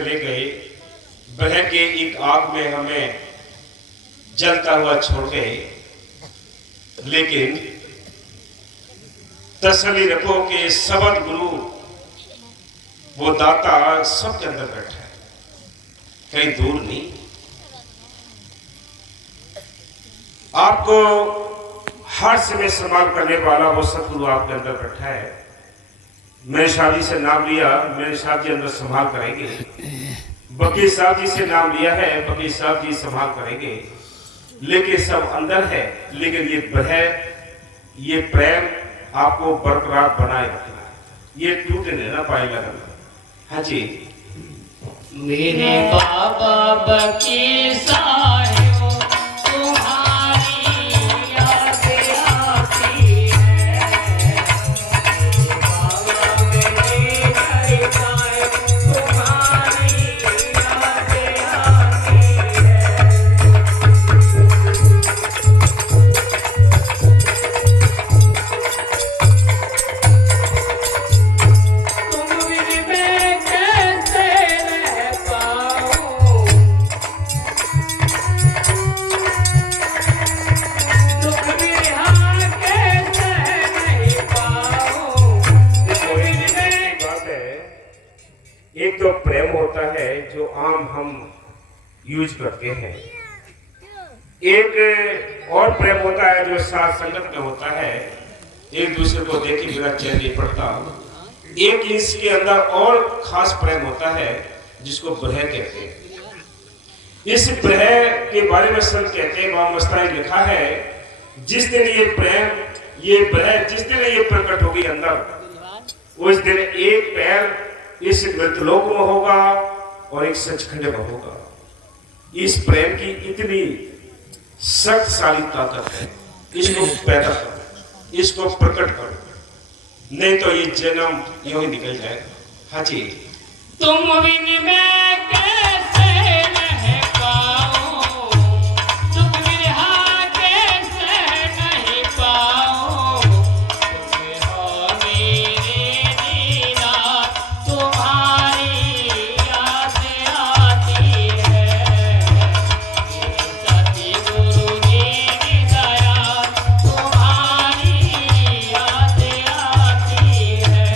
चले गए, बह के एक आग में हमें जलता हुआ छोड़ गए। लेकिन तसल्ली रखो कि सबद गुरु वो दाता सबके अंदर बैठा है, कहीं दूर नहीं। आपको हर समय संभाल करने वाला वो सतगुरु आपके अंदर बैठा है। मैंने शादी से नाम लिया, मेरे साहब जी अंदर संभाल करेंगे। वकील साहब जी से नाम लिया है, वकील साहब जी संभाल करेंगे। लेकिन सब अंदर है, लेकिन ये बह, ये प्रेम आपको बरकरार बनाए रखना है, ये टूटने ना पाए लगना। हाँ जी। मेरे बाबा वकील साहिब तुम्हारी याद आती है, बाबा मेरे भाई साहिब तुम्हारी याद आती है। तुम बिन मैं कैसे रह पाऊं, दुख बिरहा कैसे नहीं पाऊं, तुम बिन मैं। बात है, एक तो प्रेम होता है जो आम हम यूज करते हैं, एक और प्रेम होता है जो साथ संगत में होता है, एक दूसरे को देखे बिना चैन नहीं पड़ता। एक इसके अंदर और खास प्रेम होता है जिसको ब्रह कहते हैं। इस ब्रह के बारे में संत कहते हैं, वहां मस्ताई लिखा है, जिस दिन ये प्रेम, ये ब्रह जिस दिन ये प्रकट होगी अंदर, उस दिन एक पैर इस मृतलोक में होगा और एक सचखंड में होगा। इस प्रेम की इतनी शक्तिशाली ताकत है, इसको पैदा करो, इसको प्रकट करो, नहीं तो ये जन्म यूं ही निकल जाएगा। हाँ जी। तुम बिन मैं कैसे रह पाऊं, दुख बिरहा कैसे नहीं पाऊं, तुम हो मेरे दीना तुम्हारी याद आती है, सतगुरु जी की दया तुम्हारी याद आती है।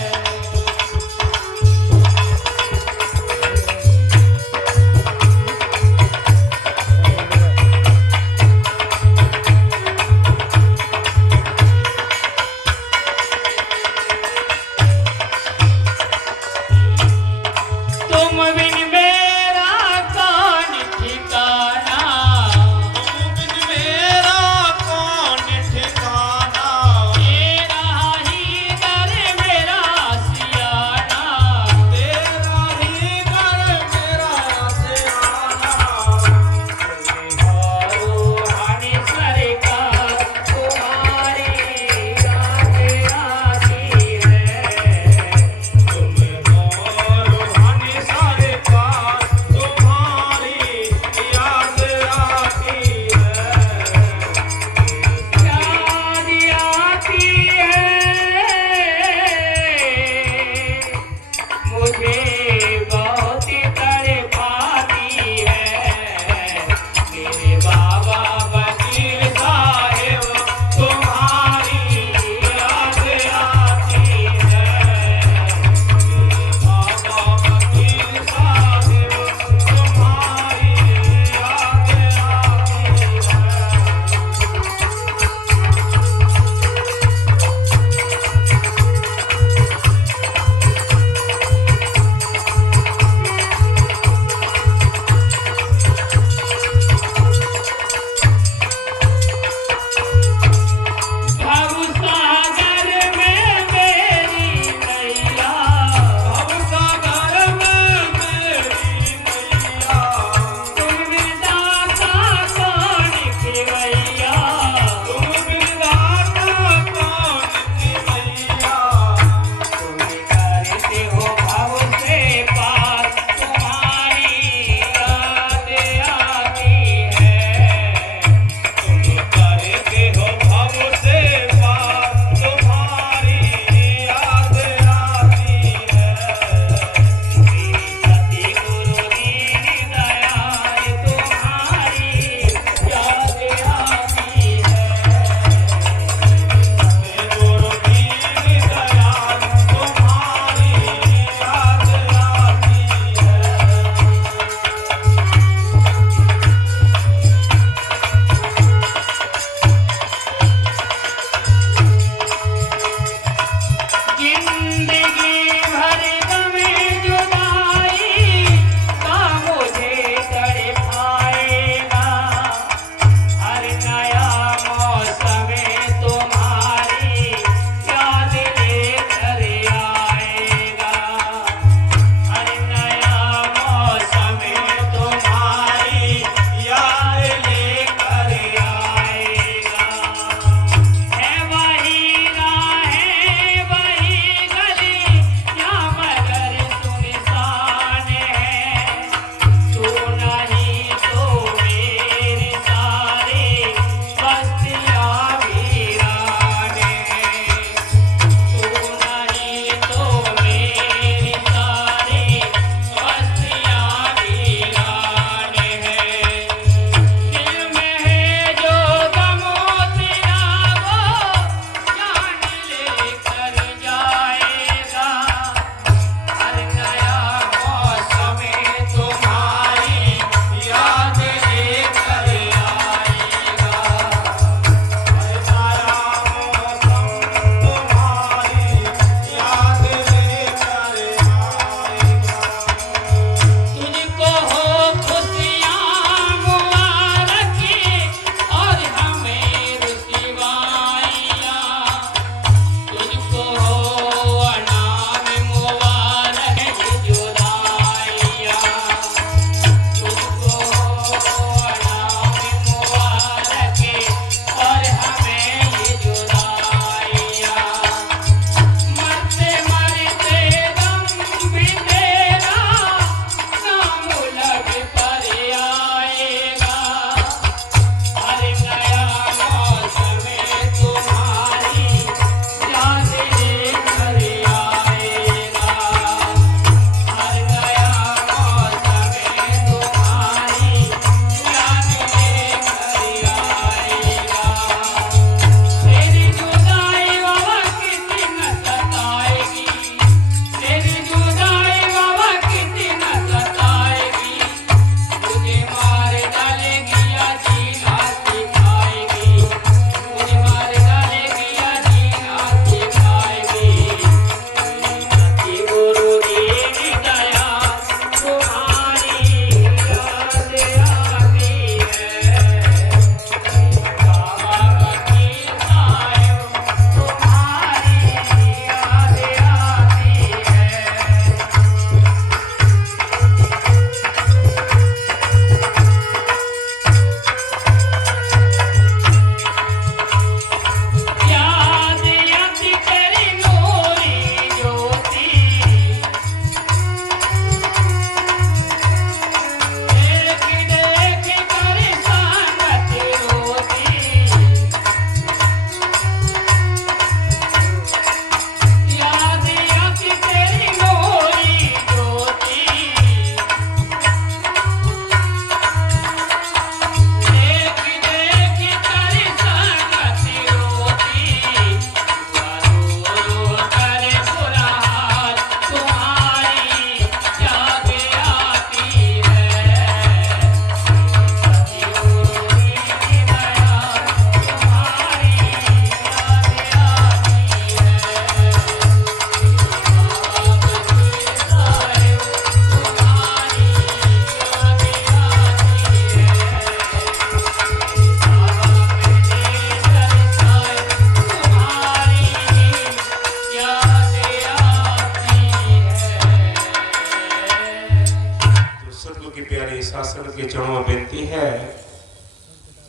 सतगुरु की प्यारी शासन के चरणों में बेनती है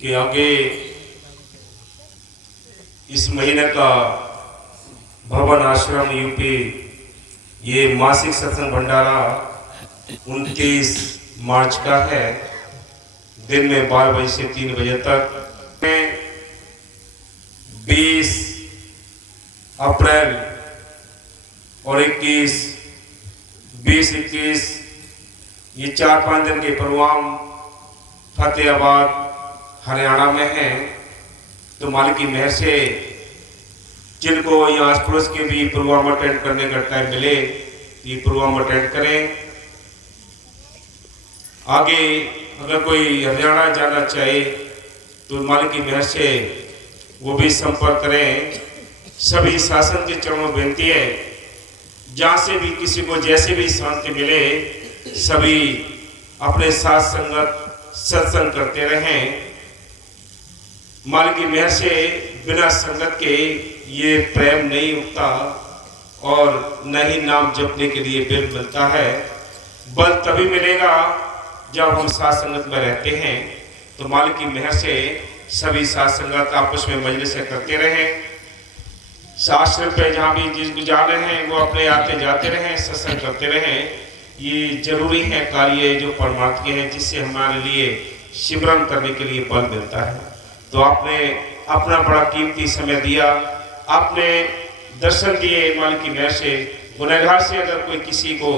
कि आगे इस महीने का भवन आश्रम यूपी ये मासिक सत्संग भंडारा 29 मार्च का है। दिन में 12 बजे से 3 बजे तक। 20 अप्रैल और 21, 20-21 ये 4-5 दिन के प्रोग्राम फतेहाबाद हरियाणा में हैं। तो मालिक की मेहर से जिनको यहाँ आस पड़ोस के भी प्रोग्राम अटेंड करने का टाइम मिले ये प्रोग्राम अटेंड करें। आगे अगर कोई हरियाणा जाना चाहे तो मालिक की मेहर से वो भी संपर्क करें। सभी शासन के चरणों में बेनती है, जहाँ से भी किसी को जैसे भी शांति मिले सभी अपने साथ संगत सत्संग करते रहें। मालिक की मेहर से बिना संगत के ये प्रेम नहीं उगता और न ही नाम जपने के लिए बल मिलता है। बल तभी मिलेगा जब हम साथ संगत में रहते हैं। तो मालिक की मेहर से सभी साथ संगत आपस में मजलिसें करते रहें। आश्रम पे जहाँ भी जिस गुजार रहे हैं वो अपने आते जाते रहें, सत्संग करते रहें। ये जरूरी है कार्य जो परमार्थ के हैं, जिससे हमारे लिए सिमरन करने के लिए बल मिलता है। तो आपने अपना बड़ा कीमती समय दिया, आपने दर्शन दिए। मालिक की मेहर से गुनहगार से अगर कोई किसी को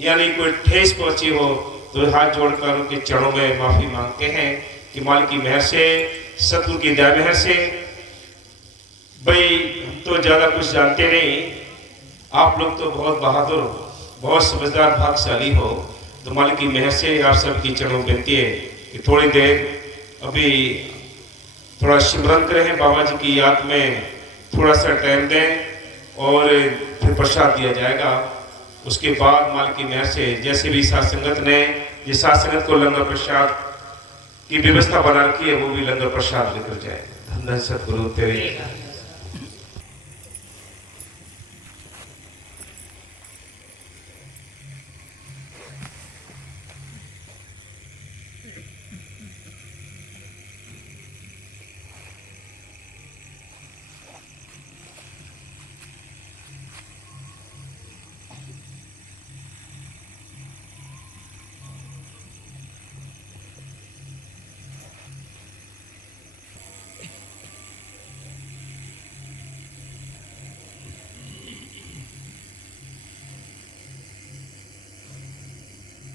यानी कोई ठेस पहुंची हो तो हाथ जोड़कर उनके चरणों में माफी मांगते हैं कि मालिक की मेहर से, सतगुरु की दया मेहर से, भाई हम तो ज़्यादा कुछ जानते नहीं, आप लोग तो बहुत बहादुर, बहुत समझदार, भाग्यशाली हो। तो मालिक की मेहर से आप सबकी चरणों में बेनती है कि थोड़ी देर अभी थोड़ा सिमरन करें, बाबा जी की याद में थोड़ा सा टाइम दें और फिर प्रसाद दिया जाएगा। उसके बाद मालिक की मेहर से जैसे भी साथ संगत ने जिस साथ संगत को लंगर प्रसाद की व्यवस्था बना रखी है वो भी लंगर प्रसाद लेकर जाए। धन्य सतगुरु तेरे।